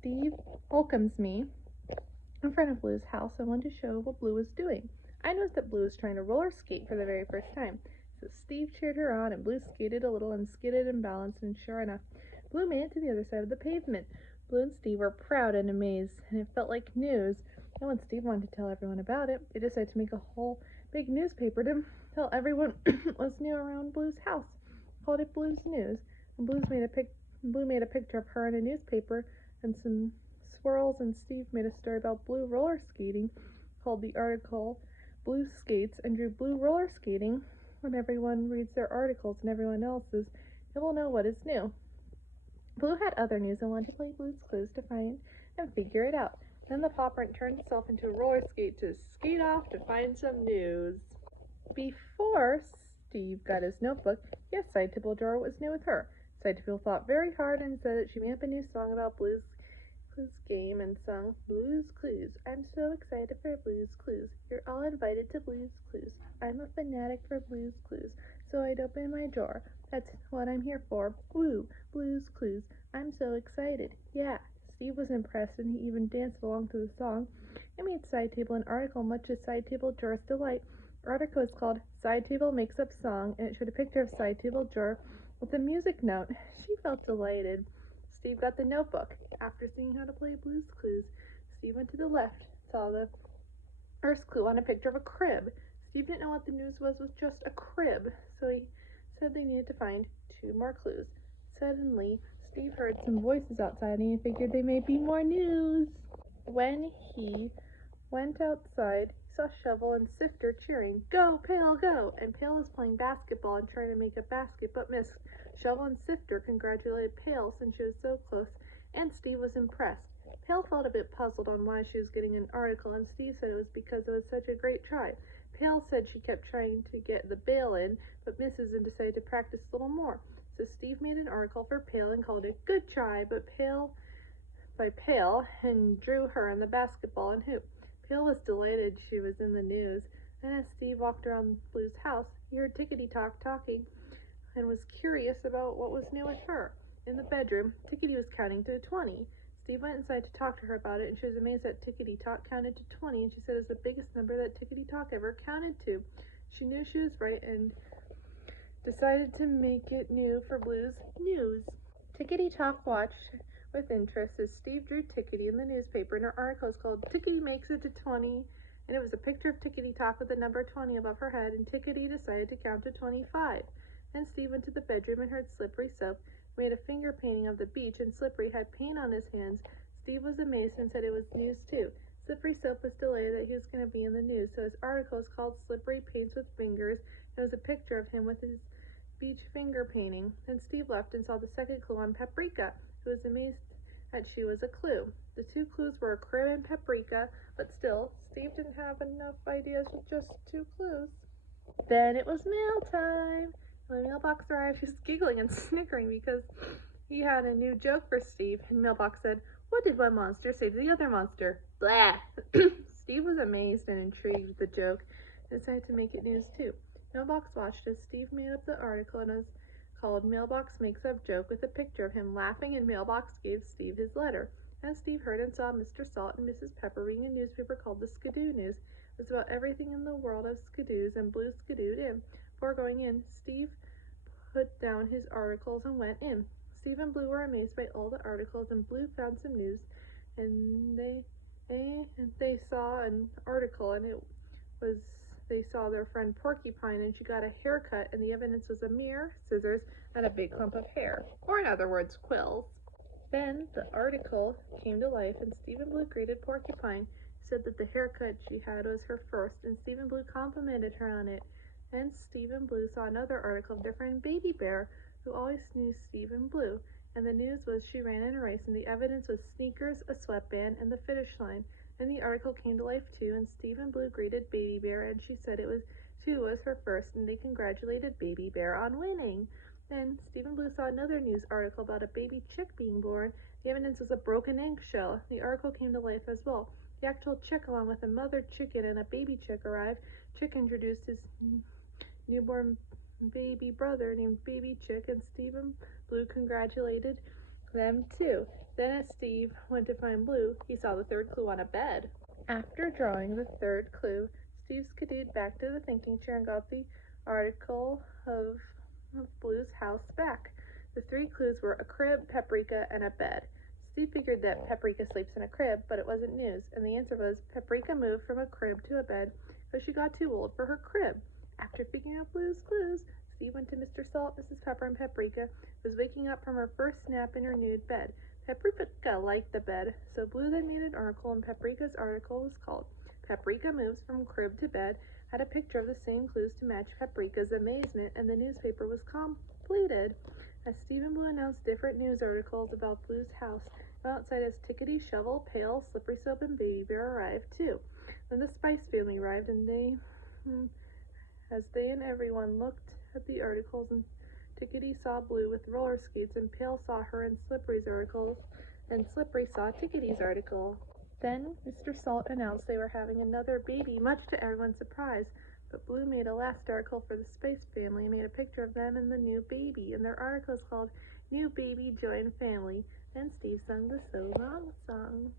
Steve welcomes me in front of Blue's house and wanted to show what Blue was doing. I noticed that Blue was trying to roller skate for the very first time. So Steve cheered her on, and Blue skated a little and skidded and balanced, and sure enough, Blue made it to the other side of the pavement. Blue and Steve were proud and amazed, and it felt like news. And when Steve wanted to tell everyone about it, they decided to make a whole big newspaper to tell everyone what's new around Blue's house. Called it Blue's News, and Blue made a picture of her in a newspaper and some swirls, and Steve made a story about Blue roller skating, called the article Blue Skates, and drew Blue roller skating. When everyone reads their articles and everyone else's, it will know what is new. Blue had other news and wanted to play Blue's Clues to find and figure it out. Then the pop turned itself into a roller skate to skate off to find some news. Before Steve got his notebook, yes, Side Table Drawer was new with her. Side Table thought very hard and said that she made up a new song about Blue's Clues game and sung Blue's Clues. I'm so excited for Blue's Clues. You're all invited to Blue's Clues. I'm a fanatic for Blue's Clues, so I'd open my drawer. That's what I'm here for. Blue's Clues. I'm so excited. Yeah. Steve was impressed, and he even danced along to the song. It made Side Table an article, much to Side Table Drawer's delight. The article was called Side Table Makes Up Song, and it showed a picture of Side Table Drawer with a music note. She felt delighted. Steve got the notebook. After seeing how to play Blue's Clues, Steve went to the left, saw the first clue on a picture of a crib. Steve didn't know what the news was with just a crib, so he said they needed to find 2 more clues. Suddenly, Steve heard some voices outside, and he figured they may be more news. When he went outside, he saw Shovel and Sifter cheering, "Go, Pail, go!" And Pail was playing basketball and trying to make a basket, but missed. Shovel and Sifter congratulated Pail since she was so close, and Steve was impressed. Pail felt a bit puzzled on why she was getting an article, and Steve said it was because it was such a great try. Pail said she kept trying to get the bail in, but misses, and decided to practice a little more. So Steve made an article for Pail and called it Good Try, but Pail and drew her in the basketball and hoop. Pail was delighted she was in the news. Then as Steve walked around Blue's house, he heard Tickety Talk talking and was curious about what was new with her. In the bedroom, Tickety was counting to 20. Steve went inside to talk to her about it, and she was amazed that Tickety Talk counted to 20, and she said it was the biggest number that Tickety Talk ever counted to. She knew she was right and decided to make it new for Blue's News. Tickety Talk watched with interest as Steve drew Tickety in the newspaper, and her article was called Tickety Makes It to 20, and it was a picture of Tickety Talk with the number 20 above her head, and Tickety decided to count to 25. Then Steve went to the bedroom and heard Slippery Soap made a finger painting of the beach, and Slippery had paint on his hands. Steve was amazed and said it was news too. Slippery Soap was delighted that he was going to be in the news, so his article was called Slippery Paints with Fingers. It was a picture of him with his beach finger painting. Then Steve left and saw the second clue on Paprika, who was amazed that she was a clue. The 2 clues were a crib and paprika, but still, Steve didn't have enough ideas with just 2 clues. Then it was mail time. When Mailbox arrived, she was giggling and snickering because he had a new joke for Steve, and Mailbox said, "What did one monster say to the other monster?" Blah! Steve was amazed and intrigued with the joke and decided to make it news too. Mailbox watched as Steve made up the article, and it was called Mailbox Makes Up Joke, with a picture of him laughing, and Mailbox gave Steve his letter. As Steve heard and saw Mr. Salt and Mrs. Pepper reading a newspaper called the Skidoo News. It was about everything in the world of skidoos, and Blue skidooed in. Before going in, Steve put down his articles and went in. Steve and Blue were amazed by all the articles, and Blue found some news, and they saw an article, and it was they saw their friend Porcupine, and she got a haircut, and the evidence was a mirror, scissors, and a big clump of hair, or in other words, quills. Then the article came to life, and Steve and Blue greeted Porcupine, said that the haircut she had was her first, and Steve and Blue complimented her on it. Then Steve and Blue saw another article of their friend Baby Bear, who always knew Steve and Blue, and the news was she ran in a race, and the evidence was sneakers, a sweatband, and the finish line. Then the article came to life too, and Steve and Blue greeted Baby Bear, and she said it was her first, and they congratulated Baby Bear on winning. Then Steve and Blue saw another news article about a baby chick being born. The evidence was a broken eggshell. The article came to life as well. The actual chick, along with a mother chicken and a baby chick, arrived. Chick introduced his newborn baby brother named Baby Chick, and Steve and Blue congratulated them too. Then as Steve went to find Blue, he saw the third clue on a bed. After drawing the third clue, Steve skedaddled back to the thinking chair and got the article of Blue's house back. The three clues were a crib, paprika, and a bed. Steve figured that Paprika sleeps in a crib, but it wasn't news, and the answer was Paprika moved from a crib to a bed because she got too old for her crib. After figuring out Blue's clues, Steve went to Mr. Salt, Mrs. Pepper, and Paprika, who was waking up from her first nap in her nude bed. Paprika liked the bed, so Blue then made an article, and Paprika's article was called Paprika Moves from Crib to Bed, had a picture of the same clues to match Paprika's amazement, and the newspaper was completed. As Steve and Blue announced different news articles about Blue's house, outside as Tickety, Shovel, Pail, Slippery Soap, and Baby Bear arrived too. Then the Spice family arrived, and as they and everyone looked at the articles, and Tickety saw Blue with roller skates, and Pail saw her in Slippery's articles, and Slippery saw Tickety's article. Then Mr. Salt announced they were having another baby, much to everyone's surprise. But Blue made a last article for the Spice family and made a picture of them and the new baby, and their article is called New Baby Join Family. Then Steve sung the So Long song.